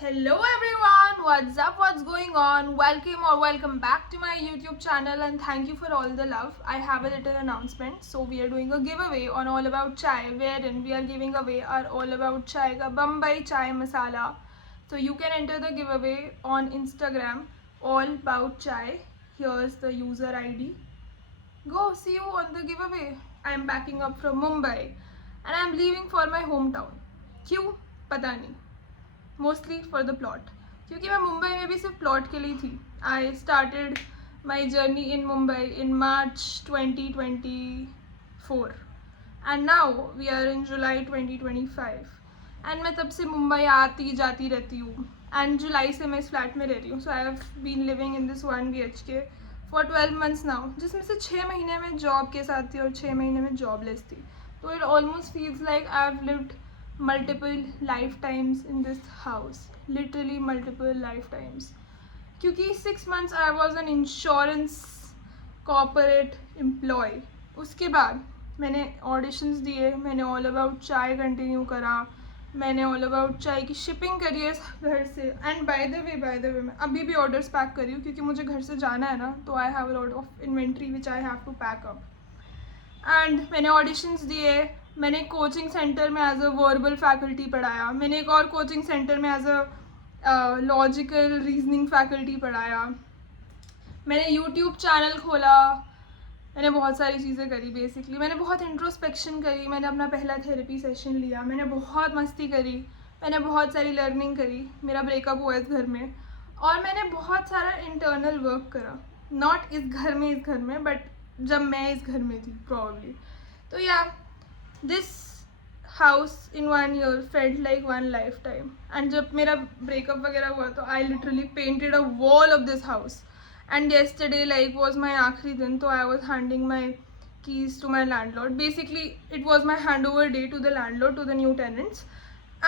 Hello everyone, what's up, what's going on? Welcome back to my YouTube channel and thank you for all the love. I have a little announcement. So we are doing a giveaway on All About Chai wherein we are giving away our All About Chai ka Bombay Chai Masala. So you can enter the giveaway on Instagram, All About Chai. Here's the user ID. Go, see you on the giveaway. I am backing up from Mumbai and I am leaving for my hometown. क्यों? पता नहीं. Mostly for the plot, क्योंकि मैं मुंबई में भी सिर्फ plot के लिए थी. I started my journey in Mumbai in March 2024 and now we are in July 2025 and मैं तब से मुंबई आती जाती रहती हूँ. एंड जुलाई से मैं इस फ्लैट में रह रही हूँ. So I have been living in this 1 BHK for 12 months now, जिसमें से 6 महीने में जॉब के साथ थी और 6 महीने में जॉबलेस थी. तो it almost feels like I have lived multiple lifetimes in this house, literally multiple lifetimes. क्योंकि 6 months I was an insurance corporate employee. उसके बाद मैंने auditions दिए, मैंने All About Chai कंटिन्यू करा, मैंने All About Chai की शिपिंग करी है घर से. एंड बाय द वे मैं अभी भी ऑर्डर्स पैक करी हूँ क्योंकि मुझे घर से जाना है ना, तो I have a lot of inventory which I have to pack up. And मैंने ऑडिशंस दिए, मैंने कोचिंग सेंटर में एज अ वर्बल फैकल्टी पढ़ाया, मैंने एक और कोचिंग सेंटर में as a logical reasoning faculty पढ़ाया, मैंने यूट्यूब चैनल खोला, मैंने बहुत सारी चीज़ें करी. बेसिकली मैंने बहुत इंट्रोस्पेक्शन करी, मैंने अपना पहला थेरेपी सेशन लिया, मैंने बहुत मस्ती करी, मैंने बहुत सारी लर्निंग करी. मेरा ब्रेकअप हुआ इस घर में और मैंने बहुत सारा इंटरनल वर्क करा. नॉट इस घर में बट जब मैं इस घर में थी प्रॉब्ली. तो या this house in 1 year felt like 1 lifetime. And जब मेरा ब्रेकअप वगैरह हुआ तो I literally painted a wall of this house. And yesterday like was my आखिरी दिन, तो I was handing my keys to my landlord. Basically it was my handover day to the landlord, to the new tenants.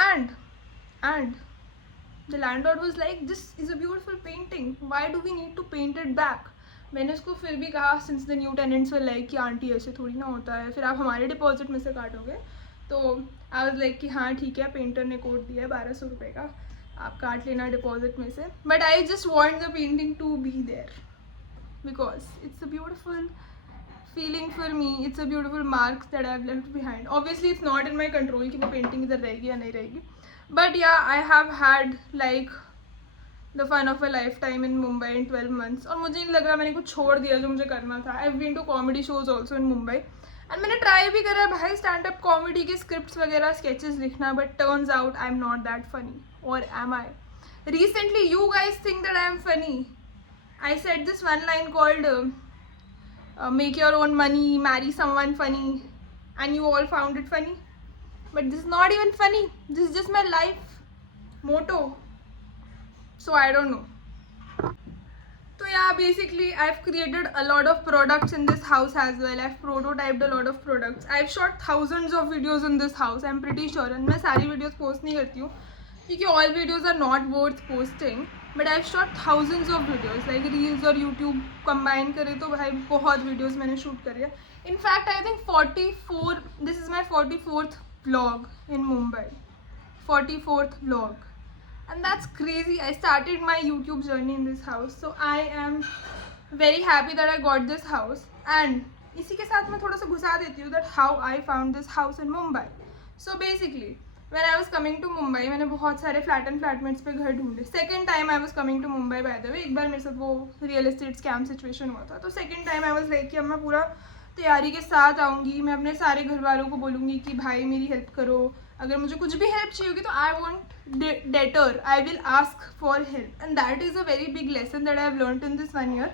And the landlord was like, this is a beautiful painting, why do we need to paint it back? मैंने उसको फिर भी कहा, since the new tenants were like कि aunty ऐसे थोड़ी ना होता है, फिर आप हमारे डिपॉजिट में से काटोगे. तो आई वाज लाइक कि हाँ ठीक है, पेंटर ने कोड दिया है 1200 रुपये का, आप काट लेना डिपॉजिट में से. But I just want the painting to be there because it's a beautiful feeling for me. It's a beautiful marks that I have left behind. Obviously it's not in my control कि वो painting इधर रहेगी या नहीं रहेगी. But yeah I have had like the fun of a lifetime in Mumbai in 12 months. और मुझे नहीं लग रहा मैंने कुछ छोड़ दिया जो मुझे करना था. I have been to comedy shows also in Mumbai and मैंने ट्राई भी करा भाई स्टैंड अप कॉमेडी के स्क्रिप्ट्स वगैरह स्केचेस लिखना, but turns out I am not that funny. Or am I? Recently you guys think that I am funny. I said this one line called make your own money, marry someone funny, and you all found it funny. But this is not even funny, this is just my life motto. So I don't know. So yeah, basically I've created a lot of products in this house as well. I've prototyped a lot of products. I've shot thousands of videos in this house, I'm pretty sure. And मैं सारी videos post नहीं करती हूँ क्योंकि all videos are not worth posting. But I've shot thousands of videos, like reels और YouTube combine करे तो भाई बहुत videos मैंने shoot करी है. In fact I think 44. This is my 44th vlog in Mumbai. 44th vlog. And that's crazy. I started my YouTube journey in this house, so I am very happy that I got this house. And इसी के साथ मैं थोड़ा सा घुसा देती हूँ that how I found this house in Mumbai. So basically when I was coming to Mumbai, मैंने बहुत सारे फ्लैट एंड फ्लैटमेट्स पे घर ढूंढे. Second time I was coming to Mumbai by the way. एक बार मेरे साथ वो रियल एस्टेट स्कैम सिचुएशन हुआ था, तो second time I was like कि अब मैं पूरा तैयारी के साथ आऊँगी. मैं अपने सारे घर वालों को बोलूँगी कि भाई मेरी हेल्प करो, अगर मुझे कुछ भी हेल्प चाहिए होगी तो I want debtor, I will ask for help. And that is a very big lesson that I have learned in this 1 year.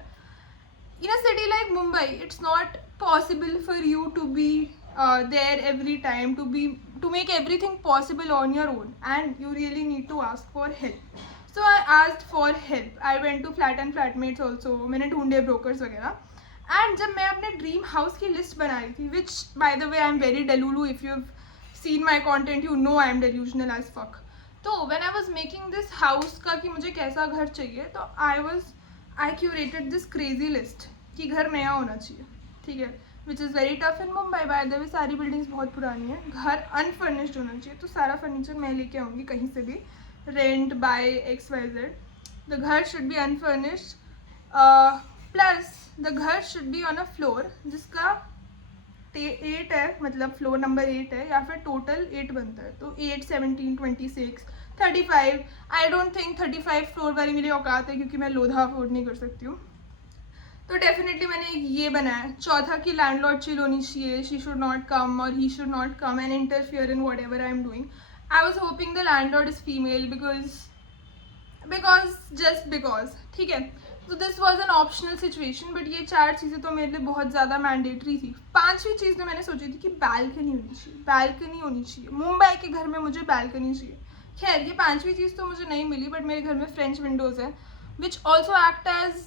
In a city like Mumbai, it's not possible for you to be there every time, to make everything possible on your own, and you really need to ask for help. So I asked for help. I went to flat and flatmates also. मैंने ढूंढे brokers वगैरह. And जब मैं अपने dream house की list बना रही थी, which by the way I am very delulu, if you have seen my content you know I am delusional as fuck. तो when I was making this house का कि मुझे कैसा घर चाहिए, तो I curated this crazy list कि घर नया होना चाहिए, ठीक है, which is very tough in Mumbai. by the way सारी बिल्डिंग्स बहुत पुरानी है. घर अनफर्निश्ड होना चाहिए, तो सारा फर्नीचर मैं लेके आऊँगी कहीं से भी, rent by XYZ. The ghar should be unfurnished. Plus the ghar should be on a floor जिसका 8 है, मतलब फ्लोर नंबर 8 है, या फिर टोटल 8 बनता है, तो 8, 17, 26, 35. आई डोंट थिंक 35 फ्लोर वाली मेरी औकात है, क्योंकि मैं लोधा अफोर्ड नहीं कर सकती हूँ. तो डेफिनेटली मैंने ये बनाया. चौथा कि लैंडलॉर्ड चिल होनी चाहिए. शी शुड नॉट कम और he should not come and interfere in what ever I am doing. I was hoping the landlord is female because ठीक है. तो this was an optional situation, but ये 4 चीज़ें तो मेरे लिए बहुत ज़्यादा मैंडेटरी थी. 5वीं चीज़ तो मैंने सोची थी कि बालकनी होनी चाहिए. बालकनी होनी चाहिए. मुंबई के घर में मुझे बालकनी चाहिए. खैर ये 5वीं चीज़ तो मुझे नहीं मिली, बट मेरे घर में फ्रेंच विंडोज़ है which also act as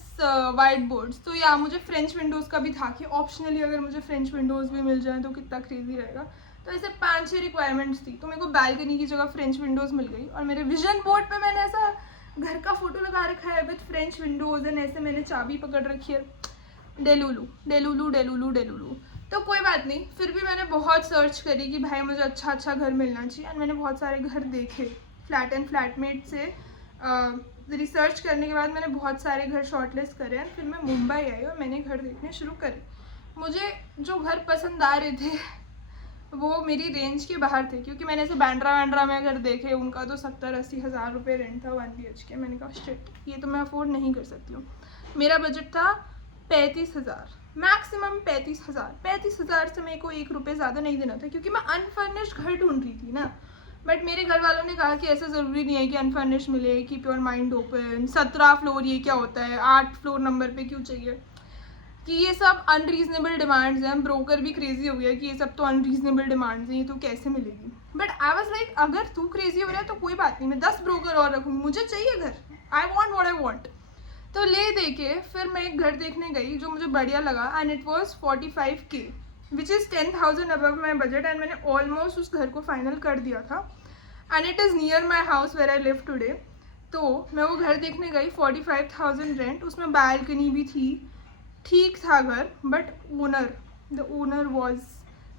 whiteboards. तो या मुझे फ्रेंच विंडोज़ का भी था कि ऑप्शनली अगर मुझे फ्रेंच विंडोज़ भी मिल जाए तो कितना क्रेजी रहेगा. तो ऐसे 5-6 रिक्वायरमेंट्स थी. तो मेरे को बालकनी की जगह फ्रेंच विंडोज़ मिल गई. और मेरे विजन बोर्ड पे मैंने ऐसा घर का फोटो लगा रखा है विद फ्रेंच विंडोज़ एंड ऐसे मैंने चाबी पकड़ रखी है. डेलुलू डेलुलू डेलुलू डेलुलू. तो कोई बात नहीं, फिर भी मैंने बहुत सर्च करी कि भाई मुझे अच्छा घर मिलना चाहिए. एंड मैंने बहुत सारे घर देखे. फ्लैट एंड फ्लैटमेट से रिसर्च करने के बाद मैंने बहुत सारे घर शॉर्टलिस्ट करे. एंड फिर मैं मुंबई आई और मैंने घर देखने शुरू करे. मुझे जो घर पसंद आ रहे थे वो मेरी रेंज के बाहर थे, क्योंकि मैंने ऐसे बैंड्रा में अगर देखे उनका तो 70-80 हज़ार रुपये रेंट था 1 BHK. मैंने कहा शिट, ये तो मैं अफोर्ड नहीं कर सकती हूँ. मेरा बजट था 35,000, मैक्सिमम 35,000. 35,000 से मेरे को 1 रुपये ज़्यादा नहीं देना था, क्योंकि मैं अनफर्निश्ड घर ढूंढ रही थी ना. बट मेरे घर वालों ने कहा कि ऐसा ज़रूरी नहीं है कि अनफर्निश्ड मिले, keep your mind open. 17 floor ये क्या होता है, 8 फ्लोर नंबर पे क्यों चाहिए, कि ये सब अनरीजनेबल डिमांड्स हैं. ब्रोकर भी क्रेजी हो गया कि ये सब तो अनरीजनेबल डिमांड्स हैं, ये तो कैसे मिलेगी. बट आई वाज लाइक, अगर तू क्रेजी हो रहा है तो कोई बात नहीं, मैं 10 ब्रोकर और रखूँगी, मुझे चाहिए घर. I want what I want. तो ले दे के फिर मैं एक घर देखने गई जो मुझे बढ़िया लगा. And it was 45K which is 10,000 above my budget. And मैंने ऑलमोस्ट उस घर को फाइनल कर दिया था. And it is near my house where I live today. तो मैं वो घर देखने गई. 45,000 रेंट, उसमें बालकनी भी थी, ठीक था घर. But the owner was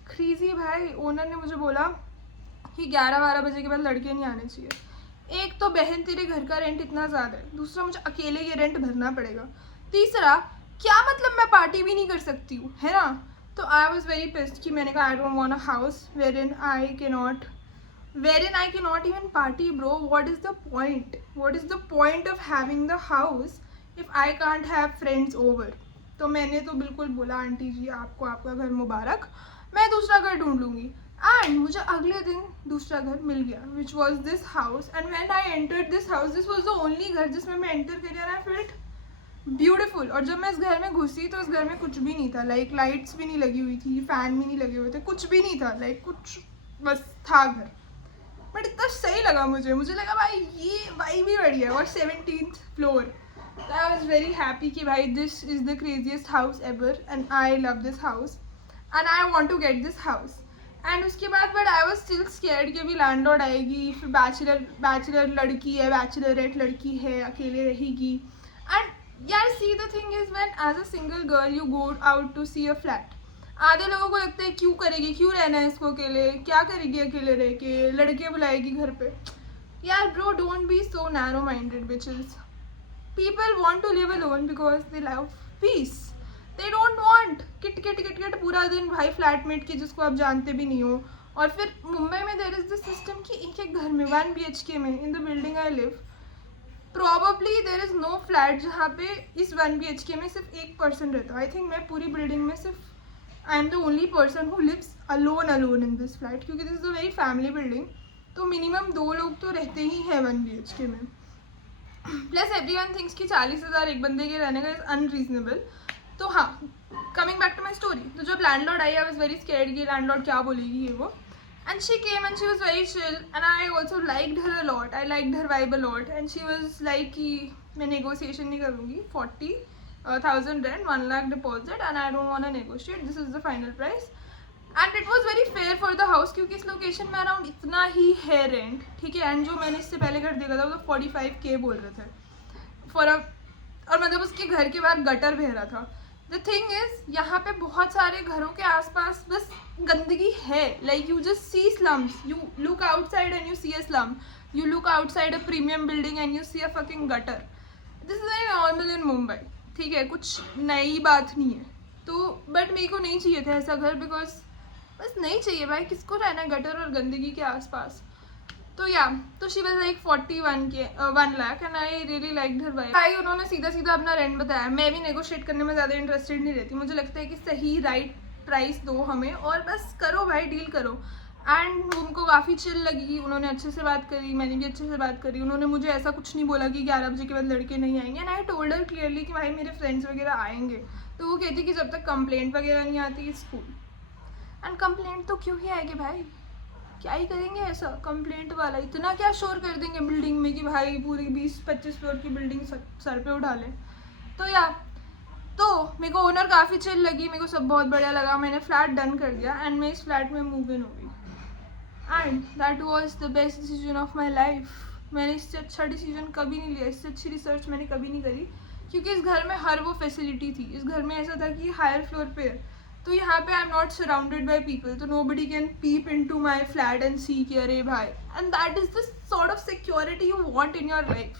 crazy. भाई ओनर ने मुझे बोला कि 11-12 बजे के बाद लड़के नहीं आने चाहिए. एक तो बहन तेरे घर का रेंट इतना ज़्यादा है, दूसरा मुझे अकेले ये रेंट भरना पड़ेगा, तीसरा क्या मतलब मैं पार्टी भी नहीं कर सकती हूँ, है ना. तो आई वॉज वेरी पिस्ड कि मैंने कहा I don't want a house wherein I can not even party. Bro, what is the point of having the house if I can't have friends over. तो मैंने तो बिल्कुल बोला आंटी जी आपको आपका घर मुबारक, मैं दूसरा घर ढूंढ लूँगी. एंड मुझे अगले दिन दूसरा घर मिल गया which was this house. And when I entered this house, this was the only घर जिसमें मैं एंटर करी एंड आई फेल्ट ब्यूटिफुल. और जब मैं इस घर में घुसी तो इस घर में कुछ भी नहीं था. लाइक लाइट्स भी नहीं लगी हुई थी, फ़ैन भी नहीं लगे हुए थे, कुछ भी नहीं था. लाइक कुछ बस था घर. बट इतना सही लगा मुझे लगा भाई ये वाइब भी बढ़िया. और 17th floor. I was very happy कि भाई this is the craziest house ever and I love this house and I want to get this house. And उसके बाद but I was still scared कि अभी landlord आएगी, फिर bachelor लड़की है, बैचलरेट लड़की है, अकेले रहेगी. And यार see the thing is when as a single girl you go out to see a flat, आधे लोगों को लगता है क्यों करेगी, क्यों रहना है इसको अकेले, क्या करेगी अकेले रह के, लड़के बुलाएगी घर पे. यार bro, don't be so narrow minded bitches. People want to live alone because they love peace. They don't want kit पूरा दिन भाई फ्लैटमेट की जिसको आप जानते भी नहीं हो. और फिर मुंबई में देयर इज दिस सिस्टम कि एक घर में 1 BHK में in the building I live probably there is no flat जहाँ पे इस 1 BHK में सिर्फ एक पर्सन रहता. आई थिंक मैं पूरी बिल्डिंग में सिर्फ I am the only person who lives alone in this flat, क्योंकि this is a very family building. तो मिनिमम 2 लोग तो रहते ही हैं 1 BHK में. प्लस एवरीवन थिंक्स कि 40,000 एक बंदे के रहने का इज अनरीजनेबल. तो हाँ, coming back to my story. तो जब landlord I I was very scared कि लैंडलॉर्ड क्या बोलेगी ये वो. And she came and she was very chill and I also liked her a lot. I liked her vibe a lot. And she was like कि मैं negotiation नहीं करूँगी. 40,000 rent, 1 lakh deposit and I don't want to negotiate, this is the final price. And it was very fair for the house, क्योंकि इस location में around इतना ही है rent, ठीक है. एंड जो मैंने इससे पहले घर देखा था वो 45K बोल रहे थे फॉर अ, और मतलब उसके घर के बाहर गटर बह रहा था. द थिंग इज यहाँ पे बहुत सारे घरों के आसपास बस गंदगी है. Like you just see slums, you look outside and you see a slum. You look outside a premium building and you see a fucking gutter. This is very normal in Mumbai. ठीक है, कुछ नई बात नहीं है. तो but मेरे को नहीं चाहिए था ऐसा घर, बिकॉज बस नहीं चाहिए भाई, किसको रहना है गटर और गंदगी के आसपास. तो या तो she was like 1 lakh and I really liked her भाई. उन्होंने सीधा सीधा अपना रेंट बताया. मैं भी नेगोशिएट करने में ज़्यादा इंटरेस्टेड नहीं रहती. मुझे लगता है कि सही राइट प्राइस दो हमें और बस करो भाई, डील करो. एंड उनको काफ़ी चिल लगी. उन्होंने अच्छे से बात करी, मैंने भी अच्छे से बात करी. उन्होंने मुझे ऐसा कुछ नहीं बोला कि 11 बजे के बाद लड़के नहीं आएंगे. And I told her clearly कि भाई मेरे फ्रेंड्स वगैरह आएंगे. तो वो कहती कि जब तक कंप्लेंट वगैरह नहीं आती इट्स कूल. एंड कंप्लेंट तो क्यों ही आएगी भाई, क्या ही करेंगे ऐसा कंप्लेंट वाला. इतना क्या शोर कर देंगे बिल्डिंग में कि भाई पूरी 20-25 फ्लोर की बिल्डिंग सर पे उठा लें. तो या तो मेरे को ओनर काफ़ी चिल लगी, मेरे को सब बहुत बढ़िया लगा. मैंने फ्लैट डन कर दिया एंड मैं इस फ्लैट में मूव इन हो गई. And that was the best decision of my life. मैंने इससे अच्छा डिसीजन कभी नहीं लिया, इससे अच्छी रिसर्च मैंने कभी नहीं करी, क्योंकि इस घर में हर वो फैसिलिटी थी. इस घर में ऐसा था कि हायर फ्लोर पे है, तो यहाँ पे I am not surrounded by people, तो nobody can peep into my flat and see कि अरे भाई. And that is the sort of security you want in your life,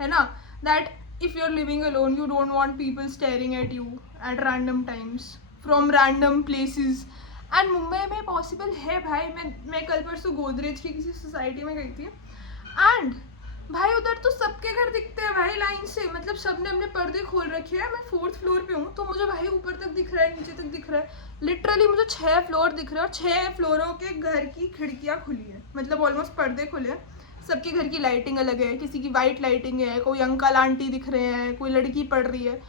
है ना. That if you're living alone, you don't want people staring at you at random times from random places. and Mumbai में possible है भाई. मैं कल परसों गोदरेज की किसी सोसाइटी में गई थी एंड भाई उधर तो सबके घर दिखते हैं भाई लाइन से. मतलब सबने अपने पर्दे खोल रखे हैं. मैं 4th फ्लोर पे हूँ तो मुझे भाई ऊपर तक दिख रहा है, नीचे तक दिख रहा है. लिटरली मुझे 6 फ्लोर दिख रहे हैं और 6 फ्लोरों के घर की खिड़कियाँ खुली है. मतलब ऑलमोस्ट पर्दे खुले हैं. सबके घर की लाइटिंग अलग है, किसी की वाइट लाइटिंग है, कोई अंकल आंटी दिख रहे हैं, कोई लड़की पढ़ रही है.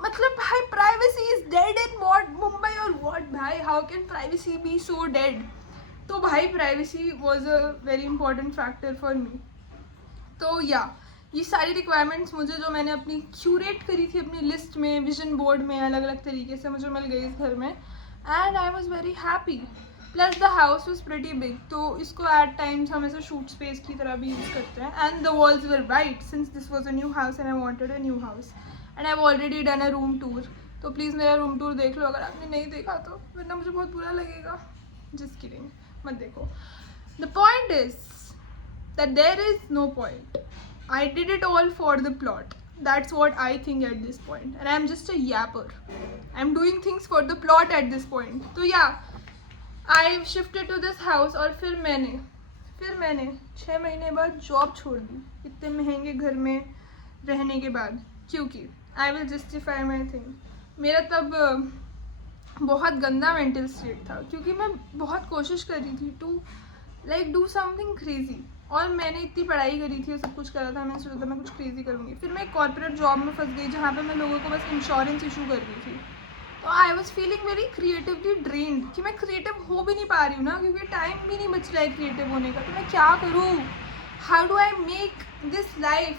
मतलब भाई privacy is dead in what Mumbai और व्हाट भाई, how can privacy be so dead. तो भाई privacy was a very important factor for me. तो या ये सारी रिक्वायरमेंट्स मुझे जो मैंने अपनी क्यूरेट करी थी अपनी लिस्ट में, विजन बोर्ड में, अलग अलग तरीके से मुझे मिल गई इस घर में. And I was very happy. Plus the house was pretty big, तो इसको एट टाइम्स हम ऐसे शूट स्पेस की तरह भी यूज़ करते हैं. And the walls were white since this was a new house and I wanted a new house. And I have already done a room tour. तो प्लीज़ मेरा room tour देख लो अगर आपने नहीं देखा तो, वरना मुझे बहुत बुरा लगेगा. जस्ट किडिंग, मत देखो. The point is that there is no point. I did it all for the plot. That's what I think at this point. And I'm just a yapper. I'm doing things for the plot at this point. So yeah, I shifted to this house और फिर मैंने 6 महीने बाद job छोड़ दी इतने महंगे घर में रहने के बाद. क्योंकि I will justify my thing. मेरा तब बहुत गंदा मेंटल स्टेट था, क्योंकि मैं बहुत कोशिश कर रही थी to like do something crazy. और मैंने इतनी पढ़ाई करी थी और सब कुछ करा था, मैंने सोचा था मैं कुछ क्रेजी करूँगी. फिर मैं एक कॉर्पोरेट जॉब में फंस गई जहाँ पे मैं लोगों को बस इंश्योरेंस इशू कर रही थी. तो आई was feeling very creatively drained कि मैं क्रिएटिव हो भी नहीं पा रही हूँ ना, क्योंकि टाइम भी नहीं बच रहा है क्रिएटिव होने का. तो मैं क्या करूँ, how do I make this life.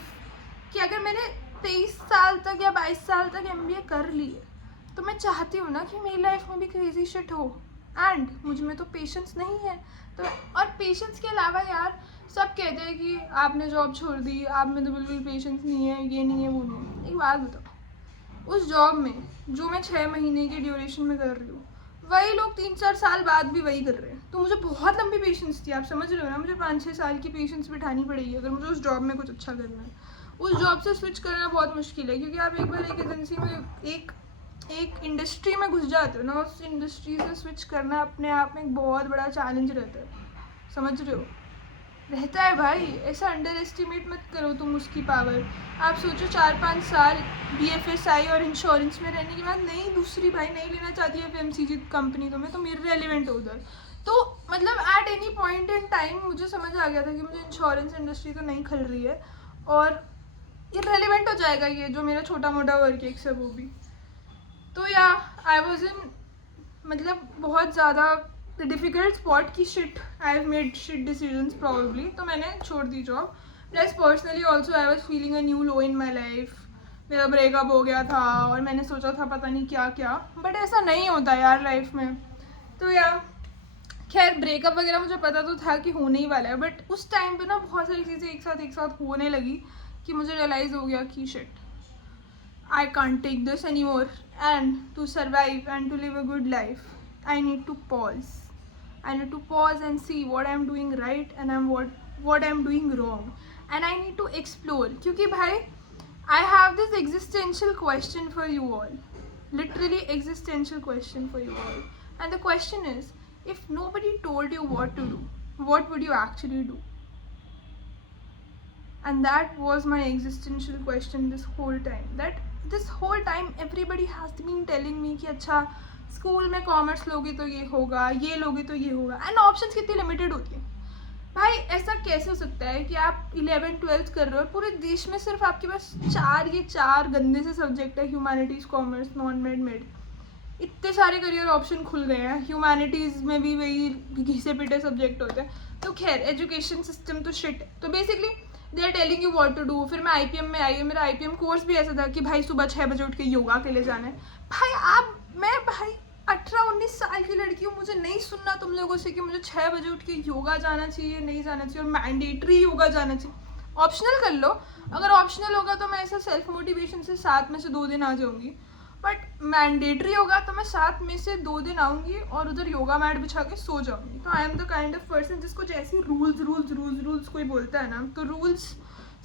कि अगर मैंने 23 साल तक या 22 साल तक MBA कर ली है तो मैं चाहती हूँ ना कि मेरी लाइफ में भी क्रेजी शिट हो. एंड मुझ में तो पेशेंस नहीं है. तो और पेशेंस के अलावा यार सब कहते हैं कि आपने जॉब छोड़ दी, आप में तो बिल्कुल पेशेंस नहीं है, ये नहीं है, वो नहीं है. एक बात बताओ, उस जॉब में जो मैं 6 महीने की ड्यूरेशन में कर रही हूँ, वही लोग 3-4 साल बाद भी वही कर रहे हैं. तो मुझे बहुत लंबी पेशेंस थी, आप समझ रहे हो ना. मुझे 5-6 साल की पेशेंस बिठानी पड़ेगी अगर मुझे उस जॉब में कुछ अच्छा करना है. उस जॉब से स्विच करना बहुत मुश्किल है, क्योंकि आप एक बार एक एजेंसी में एक इंडस्ट्री में घुस जाते हो ना, उस इंडस्ट्री से स्विच करना अपने आप में एक बहुत बड़ा चैलेंज रहता है. समझ रहे हो, रहता है भाई. ऐसा अंडर एस्टिमेट मत करो तुम उसकी पावर. आप सोचो 4-5 साल BFSI और इंश्योरेंस में रहने के बाद नहीं, दूसरी भाई नहीं लेना चाहती है FMCG कंपनी तुम्हें, तुम इररेलेवेंट हो उधर. तो मतलब at any point in time मुझे समझ आ गया था कि मुझे इंश्योरेंस इंडस्ट्री तो नहीं खल रही है और इररेलेवेंट हो जाएगा ये जो मेरा छोटा मोटा वर्क है सब वो भी. तो या आई वॉज इन मतलब बहुत ज़्यादा डिफ़िकल्ट स्पॉट की shit. I have made shit decisions probably. तो मैंने छोड़ दी job. Plus personally also I was feeling a new low in my life. मेरा ब्रेकअप हो गया था और मैंने सोचा था पता नहीं क्या क्या, बट ऐसा नहीं होता यार लाइफ में. तो यार खैर ब्रेकअप वगैरह मुझे पता तो था कि होने ही वाला है, बट उस टाइम पे ना बहुत सारी चीज़ें एक साथ होने लगी कि मुझे रियलाइज़ हो गया कि shit, I can't take this anymore, and to survive and to live a good life I need to pause. I need to pause and see what I'm doing right and what what I'm doing wrong and I need to explore. क्योंकि भाई I have this existential question for you all, literally existential question for you all, and the question is, if nobody told you what to do, what would you actually do? And that was my existential question this whole time. That this whole time everybody has been telling me कि अच्छा school में commerce लोगे तो ये होगा, ये लोगे तो ये होगा, एंड ऑप्शंस कितनी लिमिटेड होती है भाई. ऐसा कैसे हो सकता है कि आप 11th-12th कर रहे हो और पूरे देश में सिर्फ आपके पास चार गंदे से सब्जेक्ट है, humanities, commerce, non made, made. इतने सारे करियर ऑप्शन खुल गए हैं. ह्यूमैनिटीज़ में भी वही घिसे पिटे सब्जेक्ट होते हैं. तो खैर एजुकेशन सिस्टम तो शिट है. तो basically they are telling you what to do. फिर मैं IPM में आई. मेरा IPM कोर्स भी ऐसा था कि भाई सुबह 6 बजे उठ के योगा के लिए जाना है. मैं भाई 18-19 साल की लड़की हूँ. मुझे नहीं सुनना तुम लोगों से कि मुझे 6 बजे उठ के योगा जाना चाहिए, नहीं जाना चाहिए, और मैंडेटरी योगा जाना चाहिए. ऑप्शनल कर लो. अगर ऑप्शनल होगा तो मैं ऐसा सेल्फ मोटिवेशन से 7 में से 2 दिन आ जाऊँगी. बट मैंडेटरी होगा तो मैं 7 में से 2 दिन आऊँगी और उधर योगा मैट बिछा के सो जाऊँगी. तो I am the kind of person जिसको जैसे रूल्स कोई बोलता है ना, तो रूल्स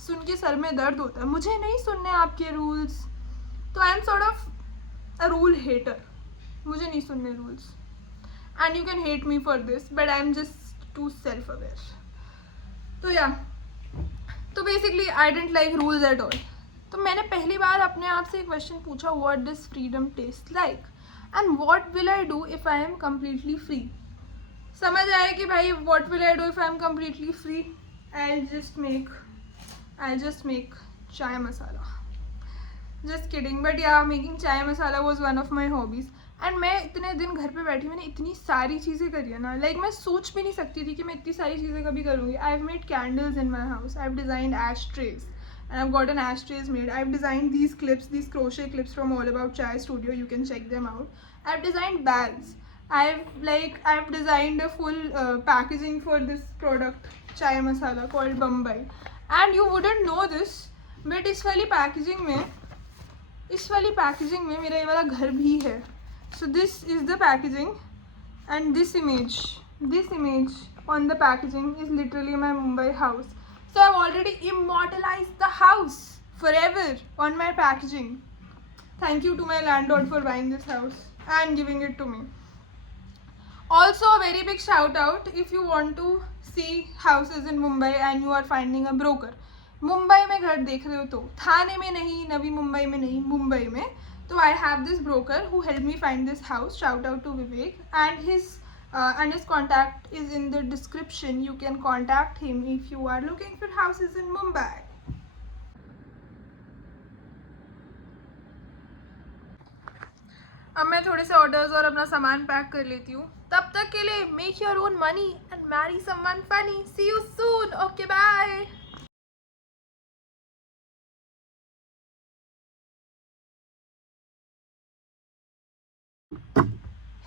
सुन के सर में दर्द होता है. मुझे नहीं सुनने आपके रूल्स. तो I am sort of a rule hater. मुझे नहीं सुनने rules. And you can hate me for this but I am just too self aware. तो या तो basically I don't like rules at all. तो मैंने पहली बार अपने आप से एक क्वेश्चन पूछा, what does freedom taste like and what will I do if I am completely free. समझ आया कि भाई what will I do if I am completely free. I just make chai masala. Just kidding. But yeah making chai masala was one of my hobbies. And मैं इतने दिन घर पे बैठी, मैंने इतनी सारी चीज़ें करी है ना, लाइक मैं सोच भी नहीं सकती थी कि मैं इतनी सारी चीज़ें कभी करूँगी. आई have made candles in my house. I have designed ashtrays and I've gotten ashtrays made. I've designed these clips, these crochet clips from All About Chai Studio. You can check them out. I've designed bags. I've designed a full packaging for this product, chai masala, called Bombay. And you wouldn't know this, but इस वाली packaging में मेरा ये वाला घर भी है. So this is the packaging, and this image on the packaging is literally my Mumbai house. So I've already immortalized the house forever on my packaging. Thank you to my landlord for buying this house and giving it to me. Also a very big shout out if you want to see houses in Mumbai and you are finding a broker. Mumbai में घर देख रहे हो तो थाने में नहीं, नवी मुंबई में नहीं, मुंबई में. तो I have this broker who helped me find this house. Shout out to Vivek, and his contact is in the description. You can contact him if you are looking for houses in Mumbai. अब मैं थोड़े से orders और अपना सामान pack कर लेती हूँ. तब तक के लिए make your own money and marry someone funny. See you soon. Okay bye.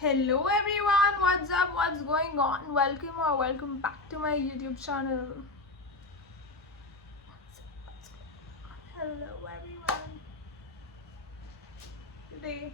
Hello everyone, what's up, what's going on? Welcome back to my YouTube channel. Hello everyone. Today